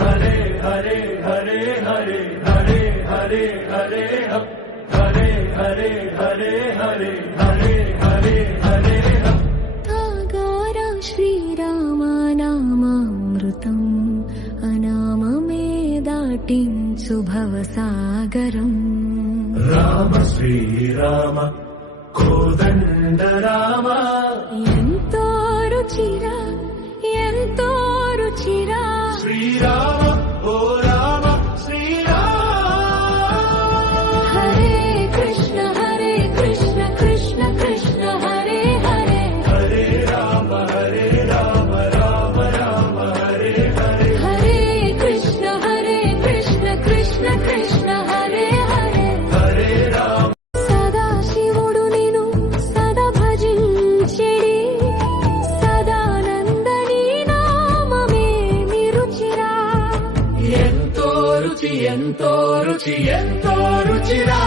हरे हरे हरे हरे हरे हरे हरे हरे हरे हरे हरे हरे हरे हरे आगारा श्रीराम नामामृतम् अनाममे दाटिंचु भवसागरम् राम श्रीराम కోదండ రామ ఎంతో రుచిరా ఎంతో రుచిరా శ్రీరామ ఓ రామ శ్రీరామ హరే కృష్ణ కృష్ణ కృష్ణ హరే హరే హరే రామ రామ రామ హరే హరే హరే కృష్ణ కృష్ణ కృష్ణ హరే హరే హరే రామ సదాశివుడు నిను సదా భజించెడి సదానందని నామమే రుచిరా ఎంతో రుచి ఎంతో రుచి ఎంతో రుచిరా